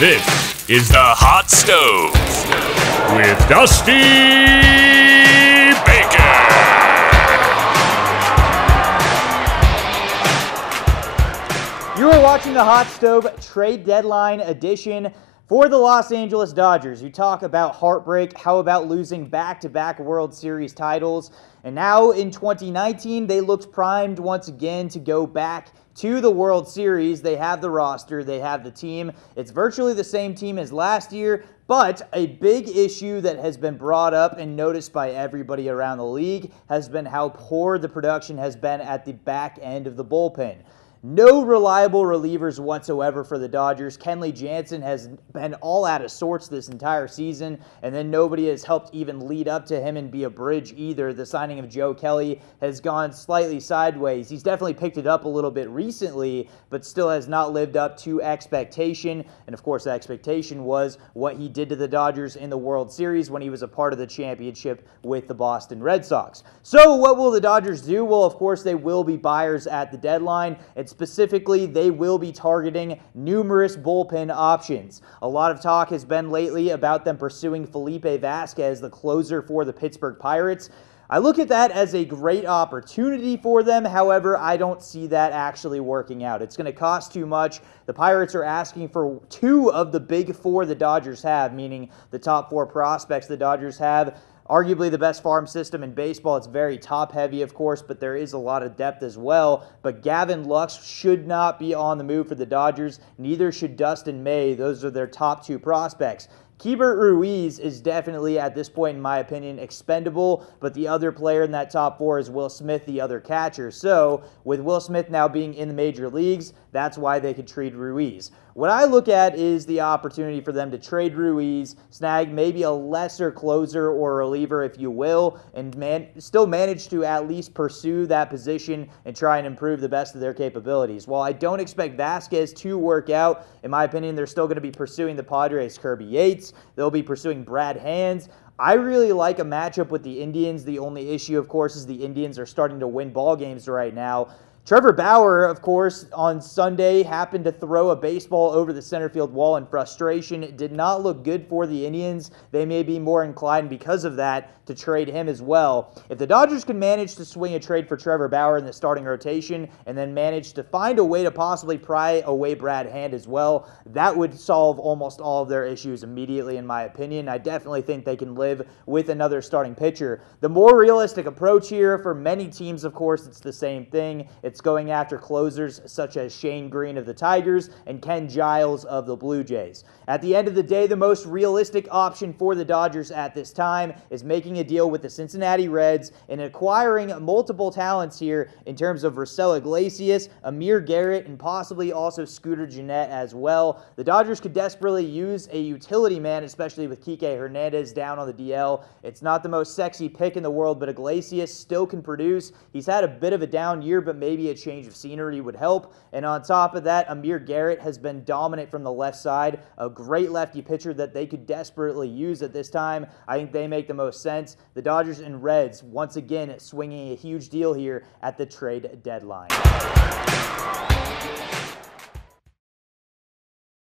This is the Hot Stove with Dusty Baker. You are watching the Hot Stove Trade Deadline Edition for the Los Angeles Dodgers. You talk about heartbreak, how about losing back-to-back World Series titles, and now in 2019 they looked primed once again to go back to the World Series. They have the roster, they have the team. It's virtually the same team as last year, but a big issue that has been brought up and noticed by everybody around the league has been how poor the production has been at the back end of the bullpen. No reliable relievers whatsoever for the Dodgers. Kenley Jansen has been all out of sorts this entire season, and then nobody has helped even lead up to him and be a bridge either. The signing of Joe Kelly has gone slightly sideways. He's definitely picked it up a little bit recently, but still has not lived up to expectation. And of course, the expectation was what he did to the Dodgers in the World Series when he was a part of the championship with the Boston Red Sox. So what will the Dodgers do? Well, of course, they will be buyers at the deadline. Specifically, they will be targeting numerous bullpen options. A lot of talk has been lately about them pursuing Felipe Vasquez, the closer for the Pittsburgh Pirates. I look at that as a great opportunity for them. However, I don't see that actually working out. It's going to cost too much. The Pirates are asking for two of the big four the Dodgers have, meaning the top four prospects the Dodgers have. Arguably the best farm system in baseball. It's very top-heavy, of course, but there is a lot of depth as well. But Gavin Lux should not be on the move for the Dodgers. Neither should Dustin May. Those are their top two prospects. Keibert Ruiz is definitely, at this point, in my opinion, expendable, but the other player in that top four is Will Smith, the other catcher. So, with Will Smith now being in the major leagues, that's why they could trade Ruiz. What I look at is the opportunity for them to trade Ruiz, snag maybe a lesser closer or reliever, if you will, and still manage to at least pursue that position and try and improve the best of their capabilities. While I don't expect Vasquez to work out, in my opinion, they're still going to be pursuing the Padres' Kirby Yates. They'll be pursuing Brad Hands. I really like a matchup with the Indians. The only issue, of course, is the Indians are starting to win ball games right now. Trevor Bauer, of course, on Sunday happened to throw a baseball over the center field wall in frustration. It did not look good for the Indians. They may be more inclined because of that to trade him as well. If the Dodgers can manage to swing a trade for Trevor Bauer in the starting rotation and then manage to find a way to possibly pry away Brad Hand as well, that would solve almost all of their issues immediately, in my opinion. I definitely think they can live with another starting pitcher. The more realistic approach here for many teams, of course, it's the same thing. It's going after closers such as Shane Green of the Tigers and Ken Giles of the Blue Jays. At the end of the day, the most realistic option for the Dodgers at this time is making a deal with the Cincinnati Reds and acquiring multiple talents here in terms of Raisel Iglesias, Amir Garrett, and possibly also Scooter Gennett as well. The Dodgers could desperately use a utility man, especially with Kike Hernandez down on the DL. It's not the most sexy pick in the world, but Iglesias still can produce. He's had a bit of a down year, but maybe a change of scenery would help. And on top of that, Amir Garrett has been dominant from the left side, a great lefty pitcher that they could desperately use at this time. I think they make the most sense. The Dodgers and Reds, once again, swinging a huge deal here at the trade deadline.